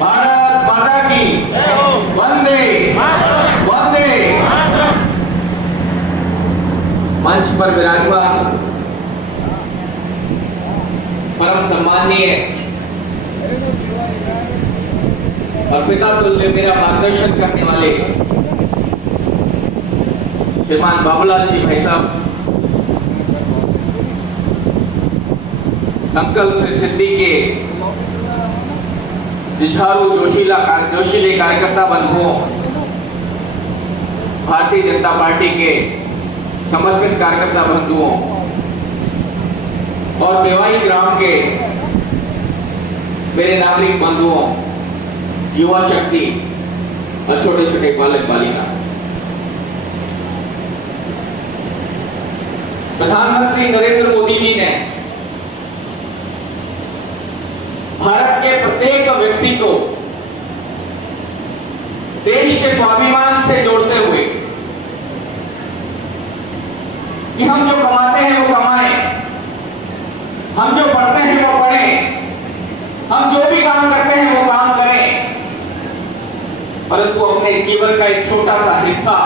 भारत माता की वंदे वंदे। मंच पर विराजमान परम सम्माननीय और पिता तुल्य मेरा मार्गदर्शन करने वाले श्रीमान बाबूलाल जी भाई साहब, संकल्प से सिद्धि के जुझारू जोशीले कार्यकर्ता बंधुओं, भारतीय जनता पार्टी के समर्पित कार्यकर्ता बंधुओं और बेवाई ग्राम के मेरे नागरिक बंधुओं, युवा शक्ति और छोटे छोटे बालक बालिका, प्रधानमंत्री नरेंद्र मोदी जी ने भारत के प्रत्येक व्यक्ति को देश के स्वाभिमान से जोड़ते हुए कि हम जो कमाते हैं वो कमाएं, हम जो पढ़ते हैं वो पढ़ें, हम जो भी काम करते हैं वो काम करें, परंतु अपने जीवन का एक छोटा सा हिस्सा,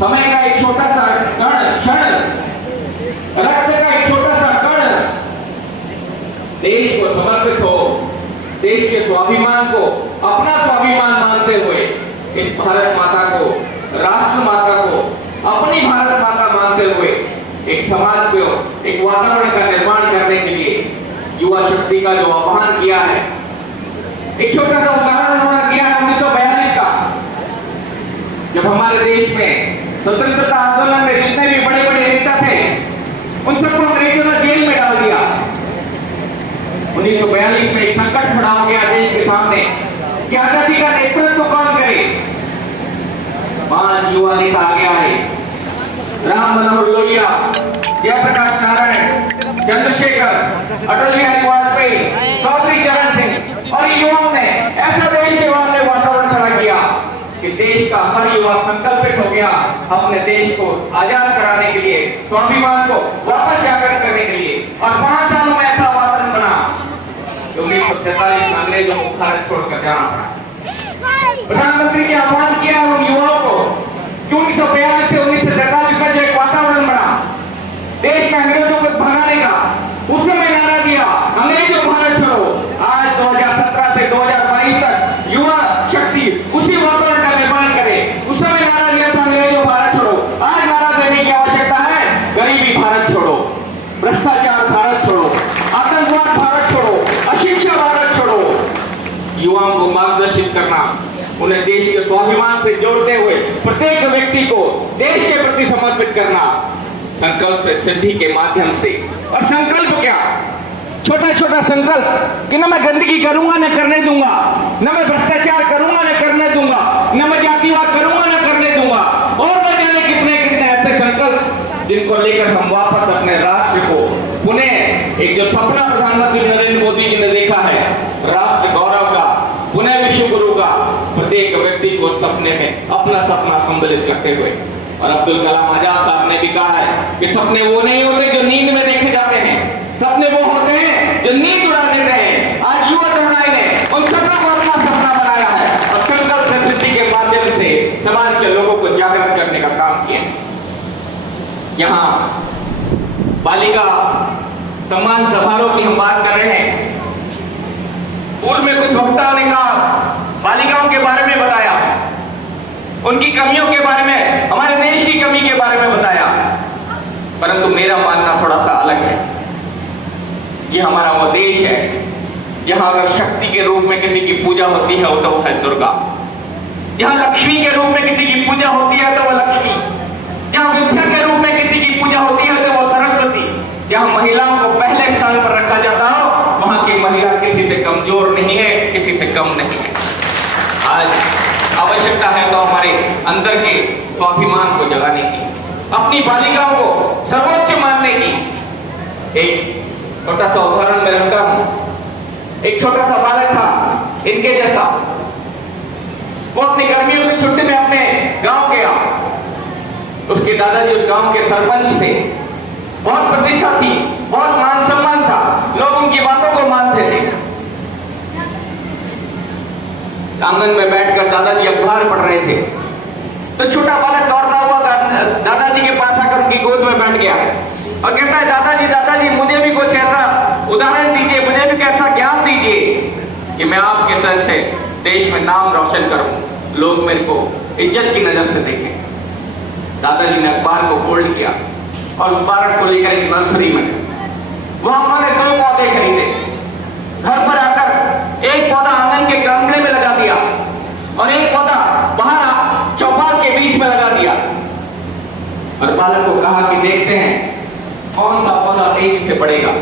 समय का एक छोटा सा क्षण, रक्त का एक छोटा सा कण देश को समर्पित हो, देश के स्वाभिमान को अपना स्वाभिमान मानते हुए इस भारत माता को, राष्ट्र माता को अपनी भारत माता मानते हुए एक समाज को, एक वातावरण का निर्माण करने के लिए युवा शक्ति का जो आह्वान किया है, एक छोटा सा उदाहरण उन्होंने किया है 1942 का, जब हमारे देश में स्वतंत्रता आंदोलन में जितने भी बड़े बड़े नेता थे उन सबको अंग्रेजों ने जेल में डाल दिया। 1942 में एक संकट खड़ा हो गया देश के सामने कि आजादी का नेतृत्व कौन करे। 5 युवा नेता आगे आए, राम मनोहर लोहिया, जयप्रकाश नारायण, चंद्रशेखर, अटल बिहारी वाजपेयी, चौधरी चरण सिंह और युवाओं ने ऐसा देश के वातावरण खड़ा किया कि देश का हर युवा संकल्पित हो गया अपने देश को आजाद कराने के लिए, स्वाभिमान को वापस जागृत करने के लिए। और 5 सालों में ऐसा वातावरण बना कि 1943 में अंग्रेजों को भारत छोड़कर जाना पड़ा। प्रधानमंत्री ने आह्वान किया उन युवाओं को कि 1942 से 1943 में जो एक वातावरण बना देश में अंग्रेजों को भगाने का, उस समय नारा दिया अंग्रेजों भारत छोड़ो। आज 2017 से 2022 तक युवा शक्ति उसी वातावरण का निर्माण करे। उस समय नारा दिया था अंग्रेजों भारत छोड़ो, आज नारा देने की आवश्यकता है गरीबी भारत छोड़ो, भ्रष्टाचार भारत छोड़ो, आतंकवाद भारत छोड़ो, अशिक्षा भारत छोड़ो। युवाओं को मार्गदर्शित करना, उन्हें देश के स्वाभिमान से जोड़ते हुए प्रत्येक व्यक्ति को देश के प्रति समर्पित करना, संकल्प से सिद्धि के माध्यम से। और संकल्प क्या? छोटा छोटा संकल्प कि न मैं गंदगी करूंगा न करने दूंगा, न मैं भ्रष्टाचार करूंगा न करने दूंगा, न मैं जातिवाद करूंगा न करने दूंगा, और न जाने कितने कितने ऐसे संकल्प जिनको लेकर हम वापस अपने राष्ट्र को पुनः एक जो सपना प्रधानमंत्री नरेंद्र मोदी जी ने देखा है राष्ट्र गौरव का, पुनः विश्व गुरु का, प्रत्येक व्यक्ति को सपने में अपना सपना सम्मिलित करते हुए। और अब्दुल कलाम आजाद साहब ने भी कहा है कि सपने वो नहीं होते जो नींद में देखे जाते हैं, सपने वो होते हैं जो नींद उड़ा देते हैं। आज युवा तरुणाई ने उन सपनों को अपना सपना बनाया है और संकल्प सिद्धि के माध्यम से समाज के लोगों को जागृत करने का काम किया। यहाँ बालिका सम्मान समारोह की हम बात कर रहे हैं। पूर्व में कुछ वक्ताओं ने कहा, बालिकाओं के बारे में बताया, उनकी कमियों के बारे में, हमारे देश की कमी के बारे में बताया, परंतु मेरा मानना थोड़ा सा अलग है। ये हमारा वो देश है जहां अगर शक्ति के रूप में किसी की पूजा होती है तो वो है दुर्गा, जहां लक्ष्मी के रूप में किसी की पूजा होती है तो वो लक्ष्मी, जहां विद्या के रूप में किसी की पूजा होती है तो वो सरस्वती, जहां महिलाओं को पहले स्थान पर रखा जाता हो वहां की महिला किसी से कमजोर नहीं है, किसी से कम नहीं है। आज आवश्यकता है तो हमारे अंदर के स्वाभिमान को जगाने की, अपनी बालिकाओं को सर्वोच्च मानने की। एक छोटा सा उदाहरण मैं रखता हूं। एक छोटा सा बालक था इनके जैसा, वो अपनी गर्मियों की छुट्टी में अपने गांव गया। उसके दादाजी उस गांव के सरपंच थे, बहुत प्रतिष्ठा थी, बहुत मान सम्मान था, लोग उनकी बातों को मानते थे। आंगन में बैठकर दादाजी अखबार पढ़ रहे थे। तो छोटा बालक दौड़ता हुआ दादाजी के पास आकर उनकी गोद में बैठ गया और कहता है, दादाजी दादाजी मुझे भी कुछ ऐसा उदाहरण दीजिए, मुझे भी कैसा ज्ञान दीजिए कि मैं आपके सर से देश में नाम रोशन करूं, लोग मेरे को इज्जत की नजर से देखें। दादाजी ने अखबार को फोल्ड किया और उस बालक को लेकर एक नर्सरी में, वहां उन्होंने 2 पौधे खरीदे। घर पर आकर एक पौधा आंगन के गमले में लगा दिया और एक पौधा बाहर चौपाल के बीच में लगा दिया और बालक को कहा कि देखते हैं कौन सा पौधा तेजी से बढ़ेगा।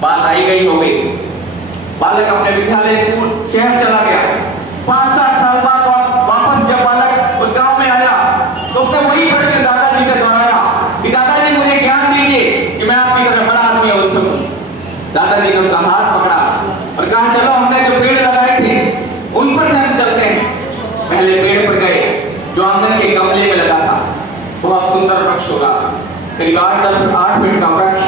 बात आई गई हो गई। बालक अपने विद्यालय स्कूल शहर चला गया। 5-7 साल बाद वापस जब बालक उस गांव में आया तो उसने वही प्रश्न दादाजी से दोहराया कि दादाजी मुझे ज्ञान दीजिए कि मैं आपकी तरह बड़ा आदमी हो सकूं। दादाजी ने उसका हाथ पकड़ा और कहा, चलो हमने जो पेड़ लगाए थे उन पर हम चलते हैं। पहले पेड़ पर गए जो आंगन के गमले में लगा था। बहुत सुंदर वृक्ष होगा, करीब 8-10-8 फीट का वृक्ष,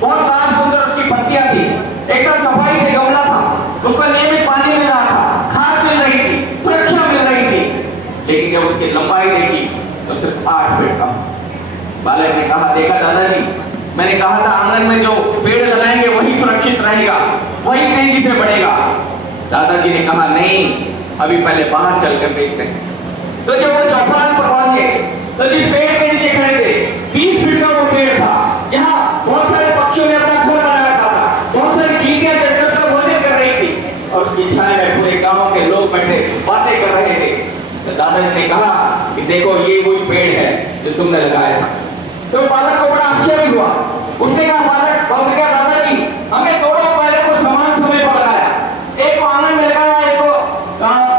बहुत साफ सुंदर उसकी पत्तियां थी, एकदम सफाई से गमला था, उसको नियमित पानी मिल रहा था, खाद मिल रही थी, सुरक्षा मिल रही थी। लेकिन जब उसकी लंबाई देखी तो सिर्फ 8 फीट का। बालक ने कहा, देखा दादाजी, मैंने कहा था आंगन में जो पेड़ लगाएंगे वही सुरक्षित रहेगा, वही तेजी से बढ़ेगा। दादाजी ने कहा, नहीं, अभी पहले बाहर चलकर देखते हैं। तो जब वो चौपाल पर पहुंचे तो जिस पेड़ के नीचे खड़े थे 20 फीट का वो पेड़ था, जहां बहुत सारे पक्षियों ने अपना घर बना रखा था, बहुत सारी चींटियां चढ़कर भोजन कर रही थी और उसकी छाया में पूरे गांव के लोग बैठे बातें कर रहे थे। तो दादाजी ने कहा कि देखो ये वही पेड़ है जो तुमने लगाया था। तो बालक को बड़ा आश्चर्य हुआ। उसने कहा, बालक क्या दादाजी, हमने दोनों पेड़ों को समान समय पर लगाया, एक को आंगन में लगाया, एक को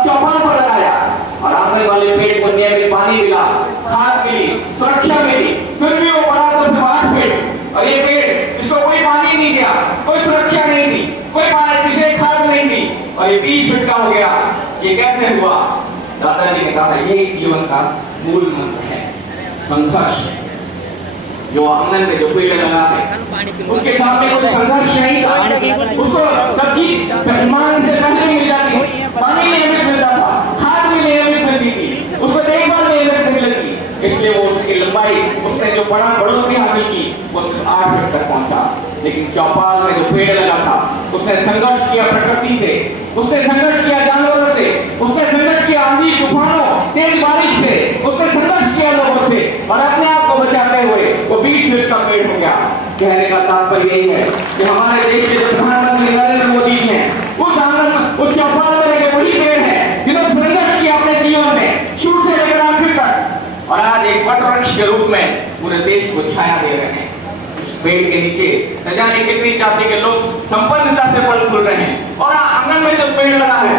चौपाल पर लगाया और आंगन वाले पेड़ को नियमित पानी मिला, खाद मिली, सुरक्षा मिली, फिर भी वो बड़ा तो सिर्फ 8 फीट। और ये पेड़ जिसको कोई पानी नहीं दिया, कोई सुरक्षा नहीं दी, कोई किसी खाद नहीं दी और ये 20 फीट का हो गया। ये कैसे हुआ? दादाजी ने कहा, यही जीवन का मूल मंत्र है, संघर्ष। जो आंगन में जो पेड़ लगा है उसके सामने कोई संघर्ष नहीं था, उसको सब्जी मेहमान से पहले मिल जाती, पानी नियमित मिलता था, खाद भी नियमित मिलती थी, उसको देखभाल नियमित मिलती थी। इसलिए वो उसकी लंबाई, उसने जो बड़ा बढ़ोतरी हासिल की वो सिर्फ 8 फीट तक पहुंचा। लेकिन चौपाल में जो पेड़ लगा था उसने संघर्ष किया प्रकृति से, उसने संघर्ष किया जानवरों से, उसने संघर्ष किया आंधी तूफानों तेज बारिश से, उसने संघर्ष किया लोगों से और अपने आप को बचाते हुए वो 20 फीट का पेड़ हो गया। कहने का तात्पर्य यही है कि हमारे देश के जो प्रधानमंत्री नरेंद्र मोदी जी हैं उस आंगन उस चौपाल में लगे वही पेड़ है जिन्होंने संघर्ष किया अपने जीवन में शुरू से लेकर आखिर तक और आज एक वट वृक्ष के रूप में पूरे देश को छाया दे रहे हैं। पेड़ के नीचे न जाने कितनी जाति के लोग संपन्नता से फल फूल रहे हैं और आंगन में जो पेड़ लगा है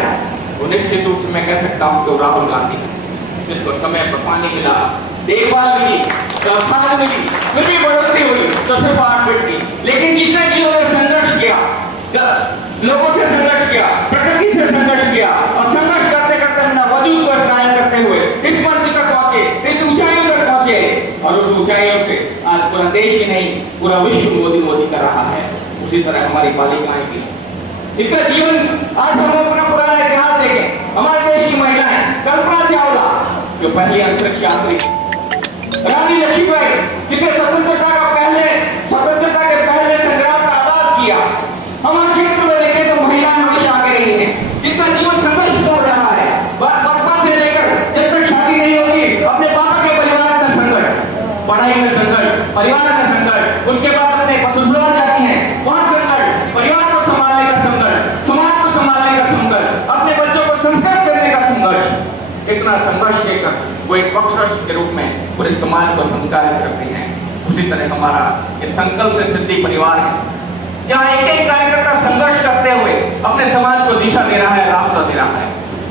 वो निश्चित रूप से मैं कह सकता हूं कि राहुल गांधी, जिसको समय पर पानी मिला, देखभाल मिली, खाद मिली, फिर भी बढ़ोतरी हुई तो सिर्फ 8 फीट की। लेकिन जिसने कि उन्होंने संघर्ष किया, लोगों से संघर्ष किया, प्रकृति से संघर्ष किया और संघर्ष करते करते अपना वजूद को कायम करते हुए इस मंच तक पहुंचे, इस ऊंचाइयों तक पहुंचे और उस ऊंचाइयों से आज पूरा देश ही नहीं पूरा विश्व मोदी कर रहा है। उसी तरह हमारी बालिकाएं भी, इनका जीवन आज हम अपना पुराना इतिहास देखें। हमारे देश की महिलाएं, कल्पना चावला जो पहली अंतरिक्ष यात्री, रानी लक्ष्मीबाई जिसने स्वतंत्रता के पहले संग्राम का आगाज किया। हमारे क्षेत्र में देखें तो महिलाएं हमेशा आगे रही हैं, जिनका जीवन संघर्षपूर्ण रहा है। बचपन से लेकर जब तक शादी नहीं होगी अपने पापा के परिवार में संघर्ष, पढ़ाई में संघर्ष, परिवार में संघर्ष, उसके बाद अपने ससुराल जाती हैं वहां संघर्ष, परिवार को संभालने का संघर्ष, समाज को संभालने का संघर्ष, अपने बच्चों को संस्कृत करने का संघर्ष। इतना संघर्ष लेकर वो एक वृक्ष के रूप में पूरे समाज को संस्कारित करती हैं। उसी तरह हमारा ये संकल्प से सिद्धि परिवार है, जहाँ एक एक कार्यकर्ता संघर्ष करते हुए अपने समाज को दिशा दे रहा है, रास्ता दे रहा है।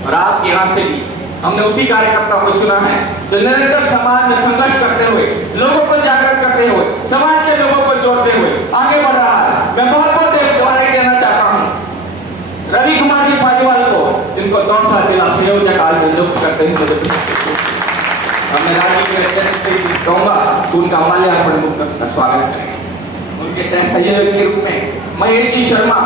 और आपके यहाँ से भी हमने उसी कार्यकर्ता को चुना है जो निरंतर समाज में संघर्ष करते हुए, लोगों को जागृत करते हुए, समाज के लोगों को जोड़ते हुए आगे बढ़ रहा है। मैं बहुत बहुत बधाई देना चाहता हूँ रवि कुमार जी पालीवाल को, जिनको दौसा जिला संयोजक आज नियुक्त करते हुए हमने राज्य के अध्यक्ष से कहूंगा कि उनका माल्यार्पण का स्वागत करें। उनके सह सहयोगी के रूप में महेश जी शर्मा